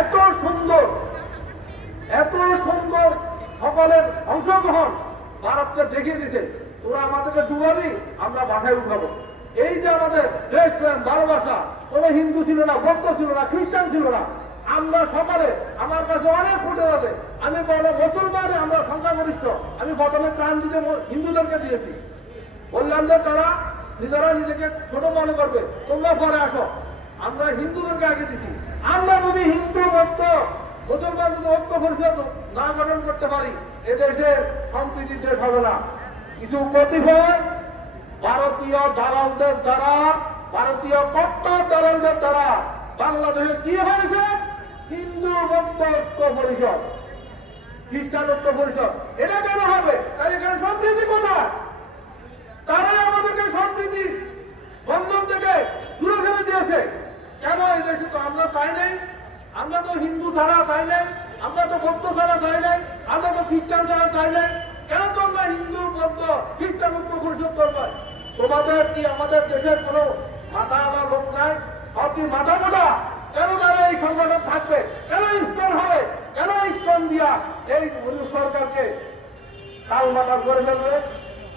এত সুন্দর সকলের অংশগ্রহণ ভারতকে দেখিয়ে দিছে, তোরা আমাদেরকে ডুবাবি, আমরা মাথায় উঠাবো। এই যে আমাদের দেশ প্রেম ভালোবাসা, কোনো হিন্দু ছিল না, বৌদ্ধ ছিল না, খ্রিস্টান ছিল না, আমরা সকালে আমার কাছে অনেক ফুটে যাবে। আমি বলো মুসলমানে আমরা সংখ্যাগরিষ্ঠ। আমি প্রথমে প্রাণ দিতে হিন্দুদেরকে দিয়েছি, বললাম যে তারা নিজেরা নিজেকে ছোট মনে করবে, তোমরা পরে আসো। আমরা হিন্দুদেরকে আগে দিচ্ছি। আমরা যদি হিন্দু বৌদ্ধ মুসলমান যদি ঐক্য পরিষদ না গঠন করতে পারি, এদেশের সম্প্রীতির দেশ হবে না। কিছু কতিপয় ভারতীয় দালালদের দ্বারা, ভারতীয় কট্টর দালালদের দ্বারা বাংলাদেশে কি হয়েছে? হিন্দু বৌদ্ধ ঐক্য পরিষদ, খ্রিস্টান ঐক্য পরিষদ, এটা কেন হবে? তার এখানে সম্প্রীতি কোথায়? তারাই আমাদেরকে সম্প্রীতি বন্ধন থেকে দূরে ফেলে দিয়েছে। কেন? এই দেশে তো আমরা চাই নাই, আমরা তো হিন্দু ছাড়া চাই নাই, আমরা তো বৌদ্ধ ছাড়া চাই নাই, আমরা তো খ্রিস্টান ছাড়া চাই নাই। কেন তোমরা হিন্দু বৌদ্ধ খ্রিস্টান ঐক্য পরিষদ করবে? তোমাদের কি আমাদের দেশের কোনো মাথা বা লোক নাই? সব কি মাথা মোটা? কেন তারা এই সংগঠন থাকবে? কেন ইস্কন হবে? কেন ইস্কন দিয়া এই সরকারকে কাল মাথা করে ফেলবে?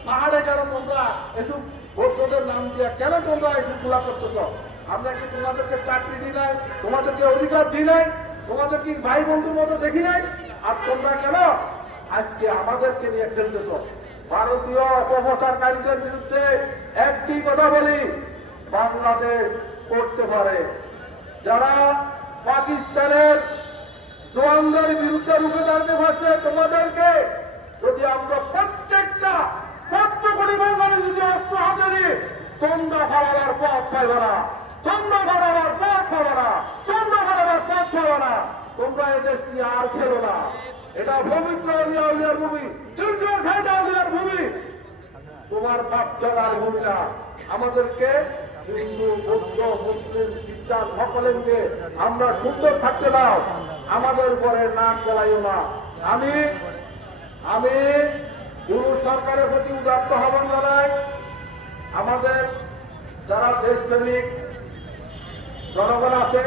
পাহাড়ে কেন তোমরা এসব ভোটদের নাম দিয়া কেন তোমরা এসব খোলা করতেছ? আমরা কি তোমাদেরকে চাকরি দিই নাই? তোমাদেরকে অধিকার দিই নাই? তোমাদের কি ভাই বন্ধুর মতো দেখি নাই? আর তোমরা কেন আজকে আমাদেরকে নিয়ে খেলতেছ? ভারতীয় অপপ্রচারকারীদের বিরুদ্ধে একটি কথা বলি, বাংলাদেশ করতে পারে। যারা পাকিস্তানের জওয়ানদের বিরুদ্ধে রুখে দাঁড়াতে পারছে, তোমাদেরকে যদি আমরা প্রত্যেকটা ১৪ কোটি বাঙালি যদি অস্ত্র হাতে নিই, তোমরা হারাবার পথ পাইবে না, তোমরা হারাবার পথ পাবে না, তোমরা হারাবার পথ পাবে না। তোমরা এদেশ নিয়ে আর খেলো না। এটা পবিত্র আউলিয়ার ভূমি, আউলিয়ার ভূমি, তোমার বাপ জাগার ভূমি না। আমাদেরকে হিন্দু বৌদ্ধ মুসলিম খ্রিস্টান সকলেরকে আমরা সুন্দর থাকতে দাও, আমাদের উপরে নাক গলাইও না। আমি গুরু সরকারের প্রতি উদাত্ত আহ্বান জানাই। আমাদের যারা দেশপ্রেমিক জনগণ আছে,